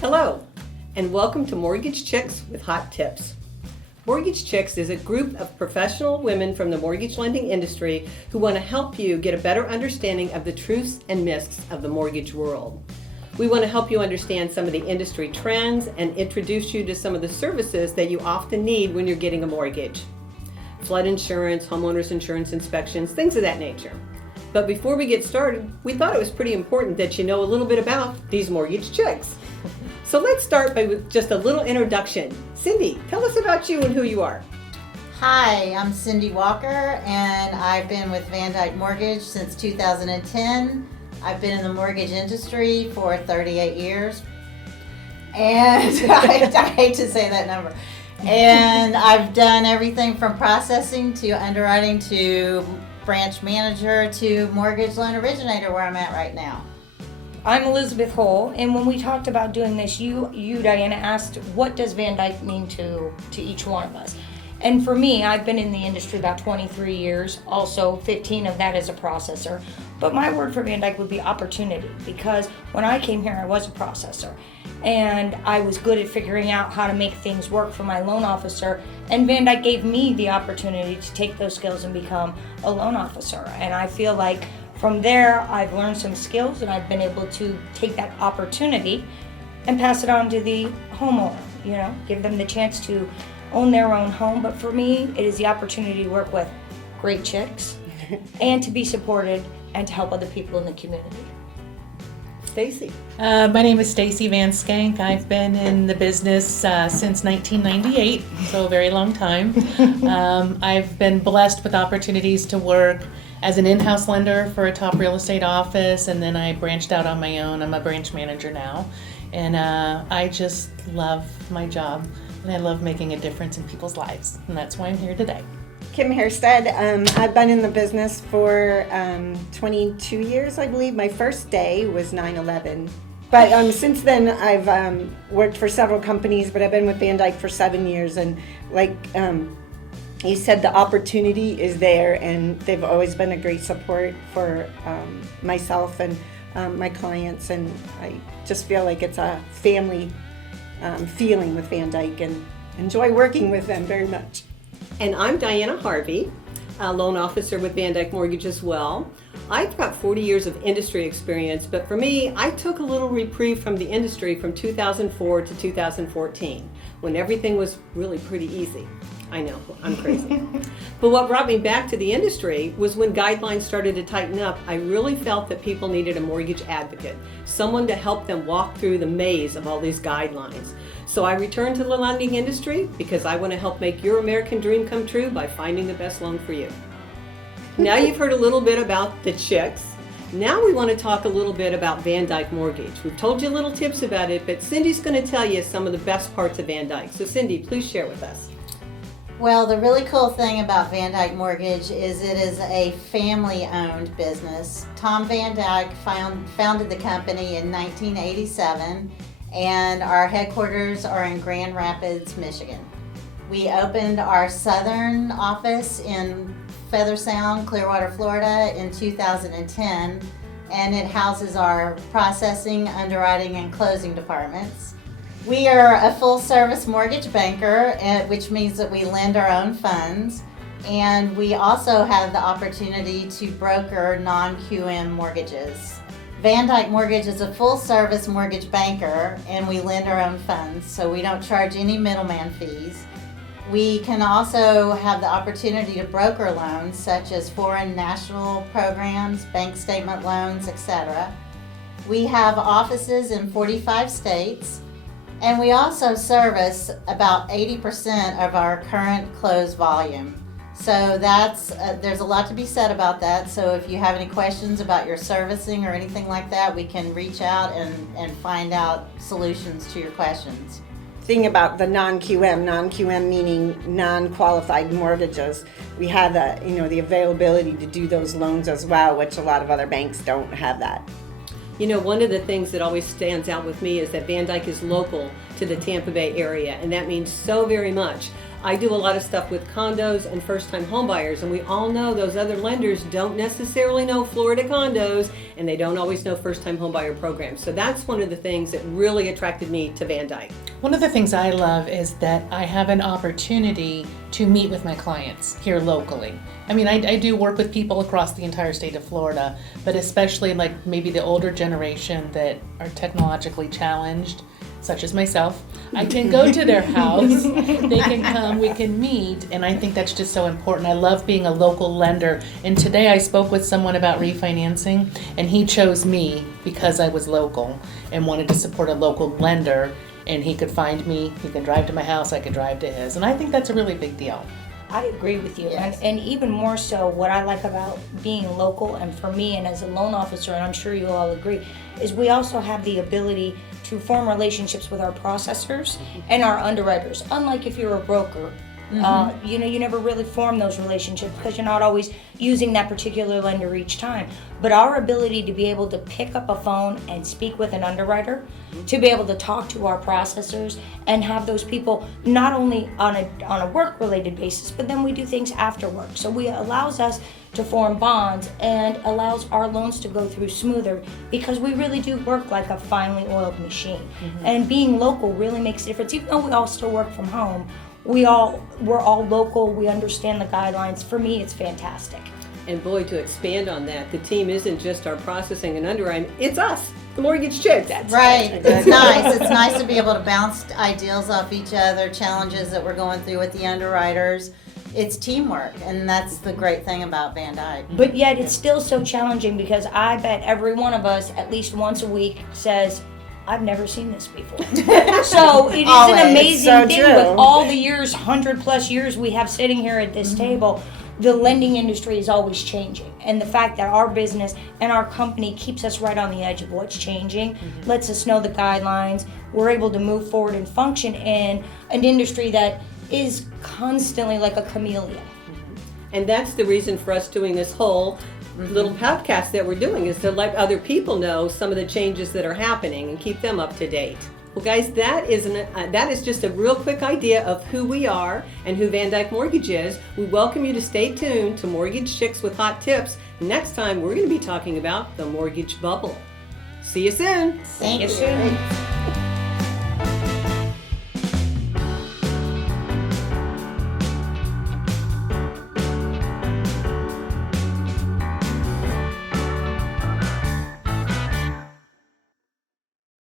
Hello, and welcome to Mortgage Chicks with Hot Tips. Mortgage Chicks is a group of professional women from the mortgage lending industry who want to help you get a better understanding of the truths and myths of the mortgage world. We want to help you understand some of the industry trends and introduce you to some of the services that you often need when you're getting a mortgage. Flood insurance, homeowners insurance inspections, things of that nature. But before we get started, we thought it was pretty important that you know a little bit about these mortgage chicks. So let's start with just a little introduction. Cindy, tell us about you and who you are. Hi, I'm Cindy Walker, and I've been with VanDyk Mortgage since 2010. I've been in the mortgage industry for 38 years, and I hate to say that number. And I've done everything from processing to underwriting to branch manager to mortgage loan originator, where I'm at right now. I'm Elizabeth Hull, and when we talked about doing this, you Diana, asked what does VanDyk mean to each one of us. And for me, I've been in the industry about 23 years, also 15 of that as a processor. But my word for VanDyk would be opportunity, because when I came here, I was a processor. And I was good at figuring out how to make things work for my loan officer. And VanDyk gave me the opportunity to take those skills and become a loan officer. And I feel like from there, I've learned some skills and I've been able to take that opportunity and pass it on to the homeowner, give them the chance to own their own home. But for me, it is the opportunity to work with great chicks and to be supported and to help other people in the community. Stacy. My name is Stacey Van Schenck. I've been in the business since 1998, so a very long time. I've been blessed with opportunities to work as an in-house lender for a top real estate office, and then I branched out on my own. I'm a branch manager now, and I just love my job, and I love making a difference in people's lives, and that's why I'm here today. Kim Harestad. I've been in the business for 22 years, I believe. My first day was 9/11. But since then, I've worked for several companies, but I've been with VanDyk for 7 years. And like you said, the opportunity is there, and they've always been a great support for myself and my clients. And I just feel like it's a family feeling with VanDyk and enjoy working with them very much. And I'm Dina Harvey, a loan officer with VanDyk Mortgage as well. I've got 40 years of industry experience, but for me, I took a little reprieve from the industry from 2004 to 2014, when everything was really pretty easy. I know, I'm crazy. But what brought me back to the industry was when guidelines started to tighten up. I really felt that people needed a mortgage advocate, someone to help them walk through the maze of all these guidelines. So I returned to the lending industry because I want to help make your American dream come true by finding the best loan for you. Now you've heard a little bit about the chicks. Now we want to talk a little bit about VanDyk Mortgage. We've told you little tips about it, but Cindy's going to tell you some of the best parts of VanDyk. So Cindy, please share with us. Well, the really cool thing about VanDyk Mortgage is it is a family-owned business. Tom VanDyk founded the company in 1987, and our headquarters are in Grand Rapids, Michigan. We opened our southern office in Feather Sound, Clearwater, Florida in 2010, and it houses our processing, underwriting, and closing departments. We are a full-service mortgage banker, which means that we lend our own funds, and we also have the opportunity to broker non-QM mortgages. VanDyk Mortgage is a full-service mortgage banker, and we lend our own funds, so we don't charge any middleman fees. We can also have the opportunity to broker loans, such as foreign national programs, bank statement loans, etc. We have offices in 45 states. And we also service about 80% of our current closed volume. So there's a lot to be said about that. So if you have any questions about your servicing or anything like that, we can reach out and find out solutions to your questions. Thing about the non-QM meaning non-qualified mortgages. We have the availability to do those loans as well, which a lot of other banks don't have that. You know, one of the things that always stands out with me is that VanDyk is local to the Tampa Bay area, and that means so very much. I do a lot of stuff with condos and first-time homebuyers, and we all know those other lenders don't necessarily know Florida condos, and they don't always know first-time homebuyer programs. So that's one of the things that really attracted me to VanDyk. One of the things I love is that I have an opportunity to meet with my clients here locally. I mean, I do work with people across the entire state of Florida, but especially like maybe the older generation that are technologically challenged, such as myself. I can go to their house, they can come, we can meet, and I think that's just so important. I love being a local lender, and today I spoke with someone about refinancing, and he chose me because I was local and wanted to support a local lender, and he could find me, he could drive to my house, I could drive to his, and I think that's a really big deal. I agree with you, Yes. and even more so, what I like about being local, and for me, and as a loan officer, and I'm sure you all agree, is we also have the ability to form relationships with our processors and our underwriters. Unlike if you're a broker, you never really form those relationships because you're not always using that particular lender each time. But our ability to be able to pick up a phone and speak with an underwriter, to be able to talk to our processors and have those people not only on a work-related basis, but then we do things after work. So it allows us to form bonds and allows our loans to go through smoother because we really do work like a finely oiled machine. And being local really makes a difference. Even though we all still work from home, we're all local, we understand the guidelines. For me, it's fantastic. And boy, to expand on that, the team isn't just our processing and underwriting, it's us, the mortgage chicks. Right, it's nice. It's nice to be able to bounce ideas off each other, challenges that we're going through with the underwriters. It's teamwork, and that's the great thing about VanDyk. But yet it's still so challenging because I bet every one of us at least once a week says, I've never seen this before. So it is Always. an amazing So thing true. with all the years, 100+ years we have sitting here at this table. The lending industry is always changing. And the fact that our business and our company keeps us right on the edge of what's changing, lets us know the guidelines. We're able to move forward and function in an industry that is constantly like a chameleon. And that's the reason for us doing this whole little podcast that we're doing, is to let other people know some of the changes that are happening and keep them up to date. Well, guys, that is just a real quick idea of who we are and who VanDyk Mortgage is. We welcome you to stay tuned to Mortgage Chicks with Hot Tips. Next time, we're going to be talking about the mortgage bubble. See you soon. Thank See you you. soon.